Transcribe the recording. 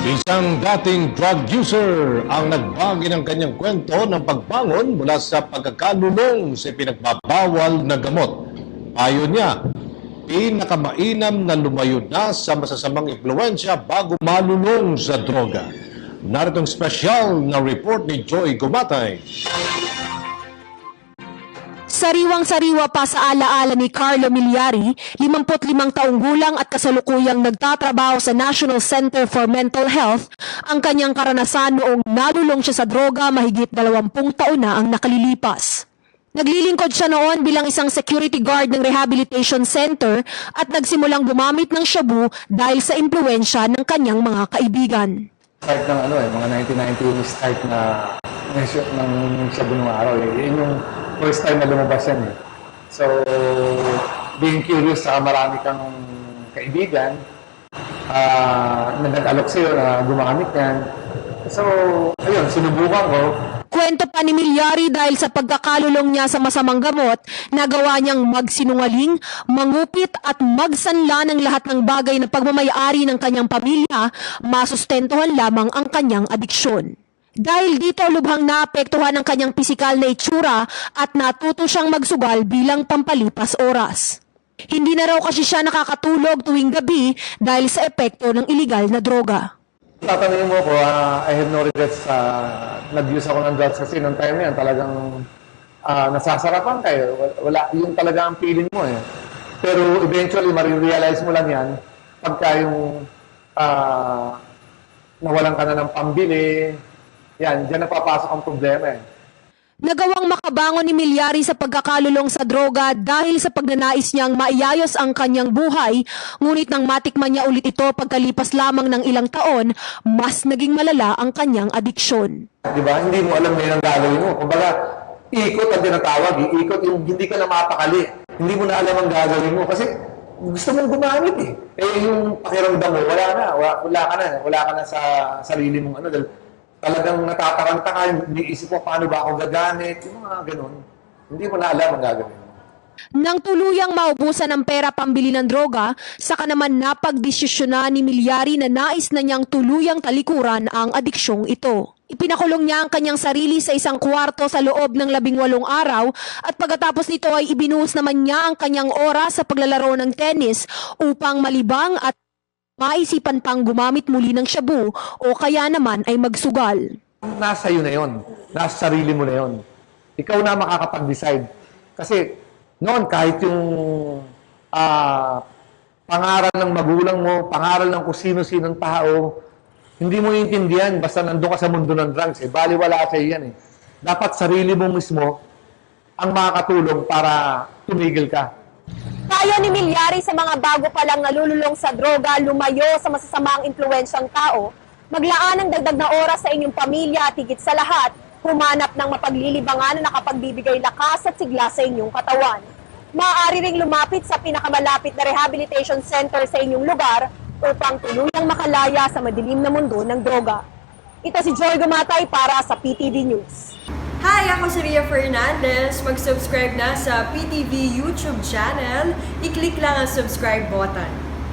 Isang dating drug user ang nagbagi ng kanyang kwento ng pagbangon mula sa pagkakalulong sa pinagbabawal na gamot. Ayon niya, pinakamainam na lumayo na sa masasamang impluensya bago malulong sa droga. Naritong special na report ni Joy Gumatay. Sariwang-sariwa pa sa alaala ni Carlo Milyari, 55 taong gulang at kasalukuyang nagtatrabaho sa National Center for Mental Health, ang kanyang karanasan noong nalulong siya sa droga mahigit 20 taon na ang nakalilipas. Naglilingkod siya noon bilang isang security guard ng rehabilitation center at nagsimulang gumamit ng shabu dahil sa impluensya ng kanyang mga kaibigan. Start ng mga 1990 yung start na ng shabu ng araw. Yun yung first time na lumabas yan eh. So, being curious sa marami kang kaibigan na nag-alok sa'yo na gumamit yan. So, ayun, sinubukan ko. Kwento pa ni Milyari dahil sa pagkakalulong niya sa masamang gamot, nagawa niyang magsinungaling, mangupit at magsanla ng lahat ng bagay na pagmamayari ng kanyang pamilya, masustentuhan lamang ang kanyang adiksyon. Dahil dito lubhang naapektuhan ang kanyang pisikal na itsura at natuto siyang magsugal bilang pampalipas oras. Hindi na raw kasi siya nakakatulog tuwing gabi dahil sa epekto ng iligal na droga. Tatanungin mo ko, I have no regrets sa nag-use ako ng drugs kasi nung time na yan talagang nasasarapan kayo. Wala, yung talaga ang feeling mo eh. Pero eventually, marirealize mo lang yan pagka yung nawalan ka na ng pambili. Yan, dyan napapasok ang problema eh. Nagawang makabangon ni Milyari sa pagkakalulong sa droga dahil sa pagnanais niyang maiyayos ang kanyang buhay, ngunit nang matikman niya ulit ito pagkalipas lamang ng ilang taon, mas naging malala ang kanyang adiksyon. Di ba? Hindi mo alam ngayon ang gagawin mo. Kumbaga, ikot ang tinatawag. Ikot yung hindi ka na mapakali. Hindi mo na alam ang gagawin mo kasi gusto mong gumamit eh. Eh yung pakiramdam mo, wala ka na sa sarili mong dahil talagang natataranta ka, iniisip mo paano ba ako gagamit, yung mga ganun. Hindi mo na alam ang gagawin mo. Nang tuluyang maubusan ng pera pambili ng droga, saka naman napagdesisyonan ni Milyari na nais na niyang tuluyang talikuran ang adiksyong ito. Ipinakulong niya ang kanyang sarili sa isang kwarto sa loob ng 18 araw at pagkatapos nito ay ibinuhos naman niya ang kanyang oras sa paglalaro ng tennis upang malibang at maisipan pang gumamit muli ng shabu o kaya naman ay magsugal. Nasa iyo na yon, nasa sarili mo na yon. Ikaw na makakapag-decide. Kasi noon kahit yung pangaral ng magulang mo, pangaral ng kung sino-sinong tao, hindi mo iintindihan basta nandun ka sa mundo ng drugs. Baliwala sa iyan eh. Dapat sarili mo mismo ang makakatulong para tumigil ka. Payo ni Milyari sa mga bago pa lang nalululong sa droga, lumayo sa masasamang impluensyang tao, maglaan ng dagdag na oras sa inyong pamilya at higit sa lahat, humanap ng mapaglilibangan na nakapagbibigay lakas at sigla sa inyong katawan. Maaari ring lumapit sa pinakamalapit na rehabilitation center sa inyong lugar upang tuluyang makalaya sa madilim na mundo ng droga. Ito si Joy Gumatay para sa PTV News. Hi! Ako si Ria Fernandez. Mag-subscribe na sa PTV YouTube channel. I-click lang ang subscribe button.